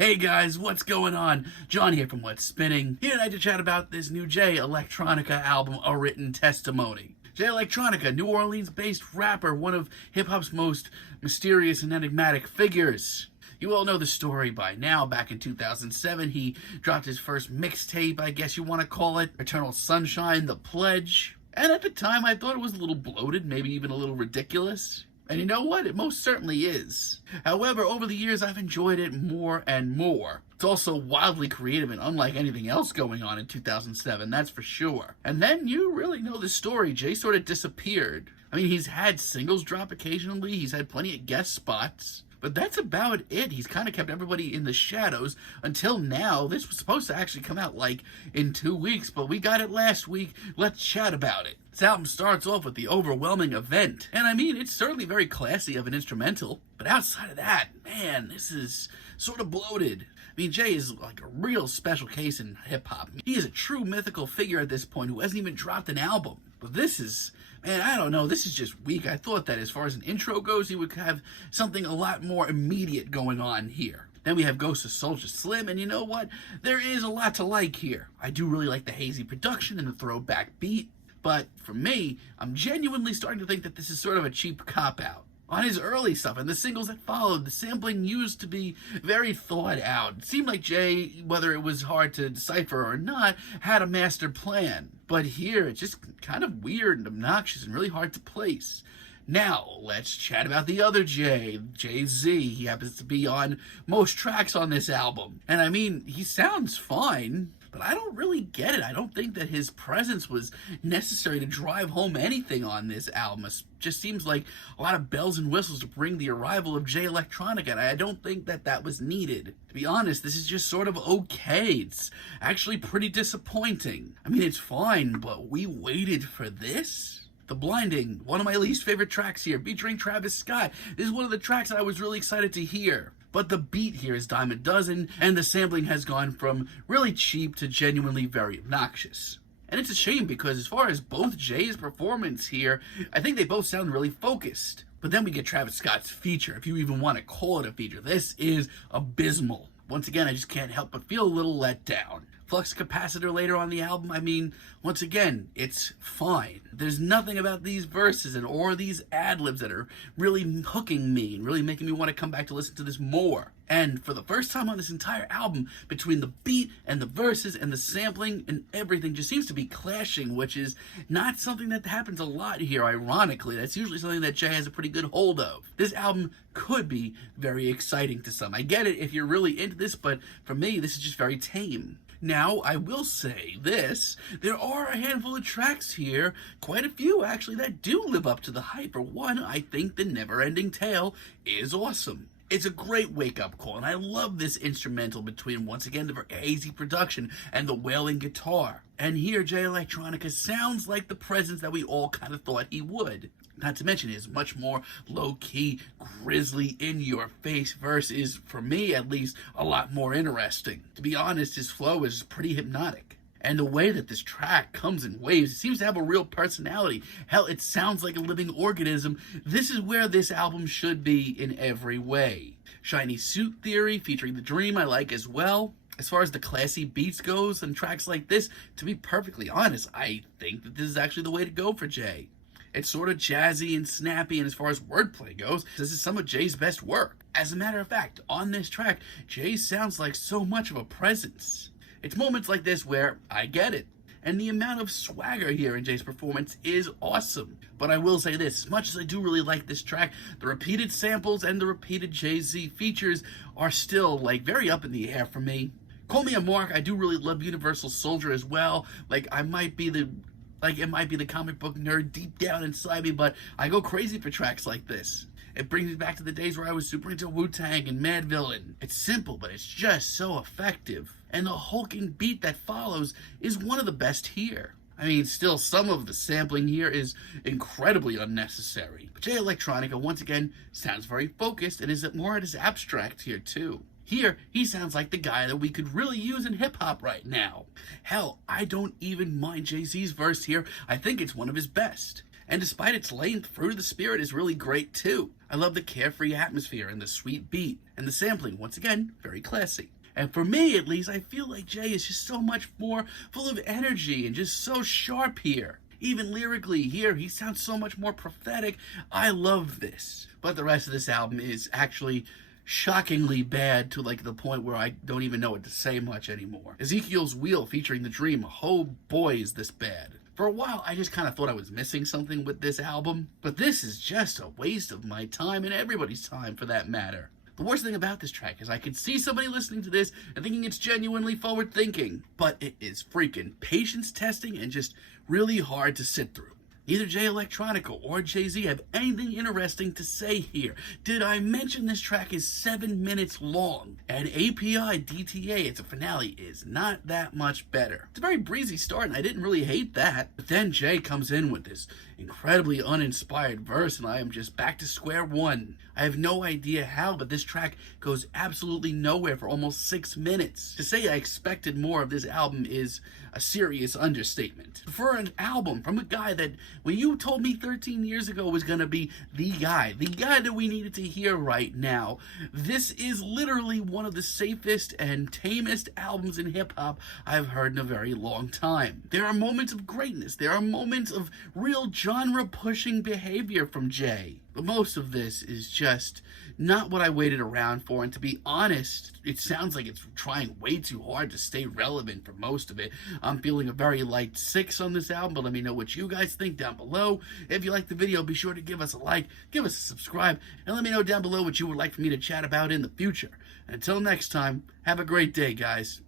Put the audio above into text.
Hey guys, what's going on? John here from What's Spinning. Here tonight to chat about this new Jay Electronica album, A Written Testimony. Jay Electronica, New Orleans-based rapper, one of hip-hop's most mysterious and enigmatic figures. You all know the story by now. Back in 2007, he dropped his first mixtape, I guess you want to call it, Eternal Sunshine, The Pledge. And at the time, I thought it was a little bloated, maybe even a little ridiculous. And you know what? It most certainly is. However, over the years, I've enjoyed it more and more. It's also wildly creative and unlike anything else going on in 2007, that's for sure. And then you really know the story. Jay sort of disappeared. I mean, he's had singles drop occasionally. He's had plenty of guest spots. But that's about it. He's kind of kept everybody in the shadows until now. This was supposed to actually come out like in 2 weeks, but we got it last week. Let's chat about it. This album starts off with the overwhelming event. And I mean, it's certainly very classy of an instrumental. But outside of that, man, this is sort of bloated. I mean, Jay is like a real special case in hip-hop. He is a true mythical figure at this point who hasn't even dropped an album. But this is, man, I don't know, this is just weak. I thought that as far as an intro goes, he would have something a lot more immediate going on here. Then we have Ghost of Soulja Slim, and you know what? There is a lot to like here. I do really like the hazy production and the throwback beat. But for me, I'm genuinely starting to think that this is sort of a cheap cop-out. On his early stuff and the singles that followed, the sampling used to be very thought out. It seemed like Jay, whether it was hard to decipher or not, had a master plan. But here, it's just kind of weird and obnoxious and really hard to place. Now, let's chat about the other Jay, Jay-Z. He happens to be on most tracks on this album. And I mean, he sounds fine, but I don't really get it. I don't think that his presence was necessary to drive home anything on this album. It just seems like a lot of bells and whistles to bring the arrival of Jay Electronica, and I don't think that that was needed. To be honest, this is just sort of okay. It's actually pretty disappointing. I mean, it's fine, but we waited for this? The Blinding, one of my least favorite tracks here, featuring Travis Scott. This is one of the tracks that I was really excited to hear. But the beat here is dime a dozen, and the sampling has gone from really cheap to genuinely very obnoxious. And it's a shame because as far as both Jay's performance here, I think they both sound really focused. But then we get Travis Scott's feature, if you even want to call it a feature. This is abysmal. Once again, I just can't help but feel a little let down. Flux Capacitor later on the album, I mean, once again, it's fine. There's nothing about these verses or these ad-libs that are really hooking me and really making me want to come back to listen to this more. And for the first time on this entire album, between the beat and the verses and the sampling and everything just seems to be clashing, which is not something that happens a lot here, ironically. That's usually something that Jay has a pretty good hold of. This album could be very exciting to some. I get it if you're really into this, but for me, this is just very tame. Now, I will say this, there are a handful of tracks here, quite a few actually, that do live up to the hype. For one, I think the Neverending Tale is awesome. It's a great wake-up call, and I love this instrumental between, once again, the very hazy production and the wailing guitar. And here, Jay Electronica sounds like the presence that we all kind of thought he would. Not to mention his much more low-key, grisly, in-your-face verse is, for me at least, a lot more interesting. To be honest, his flow is pretty hypnotic. And the way that this track comes in waves, it seems to have a real personality. Hell, it sounds like a living organism. This is where this album should be in every way. Shiny Suit Theory, featuring The Dream, I like as well. As far as the classy beats goes and tracks like this, to be perfectly honest, I think that this is actually the way to go for Jay. It's sort of jazzy and snappy, and as far as wordplay goes, this is some of Jay's best work. As a matter of fact, on this track, Jay sounds like so much of a presence. It's moments like this where I get it. And the amount of swagger here in Jay's performance is awesome. But I will say this, as much as I do really like this track, the repeated samples and the repeated Jay-Z features are still, like, very up in the air for me. Call me a mark, I do really love Universal Soldier as well. It might be the comic book nerd deep down inside me, but I go crazy for tracks like this. It brings me back to the days where I was super into Wu-Tang and Mad Villain. It's simple, but it's just so effective. And the hulking beat that follows is one of the best here. I mean, still, some of the sampling here is incredibly unnecessary. But Jay Electronica, once again, sounds very focused and is more at his abstract here, too. Here, he sounds like the guy that we could really use in hip-hop right now. Hell, I don't even mind Jay-Z's verse here. I think it's one of his best. And despite its length, Fruit of the Spirit is really great too. I love the carefree atmosphere and the sweet beat, and the sampling, once again, very classy. And for me, at least, I feel like Jay is just so much more full of energy and just so sharp here. Even lyrically, here, he sounds so much more prophetic. I love this. But the rest of this album is actually shockingly bad to like the point where I don't even know what to say much anymore. Ezekiel's Wheel featuring The Dream, oh boy is this bad. For a while, I just kind of thought I was missing something with this album, but this is just a waste of my time and everybody's time for that matter. The worst thing about this track is I could see somebody listening to this and thinking it's genuinely forward-thinking, but it is freaking patience testing and just really hard to sit through. Neither Jay Electronica or Jay-Z have anything interesting to say here. Did I mention this track is 7 minutes long? And API DTA, its a finale, is not that much better. It's a very breezy start, and I didn't really hate that. But then Jay comes in with this incredibly uninspired verse, and I am just back to square one. I have no idea how, but this track goes absolutely nowhere for almost 6 minutes. To say I expected more of this album is a serious understatement. For an album from a guy that, when you told me 13 years ago was gonna be the guy that we needed to hear right now, this is literally one of the safest and tamest albums in hip-hop I've heard in a very long time. There are moments of greatness, there are moments of real genre-pushing behavior from Jay. But most of this is just not what I waited around for, and to be honest, it sounds like it's trying way too hard to stay relevant for most of it. I'm feeling a very light 6 on this album, but let me know what you guys think down below. If you liked the video, be sure to give us a like, give us a subscribe, and let me know down below what you would like for me to chat about in the future. And until next time, have a great day, guys.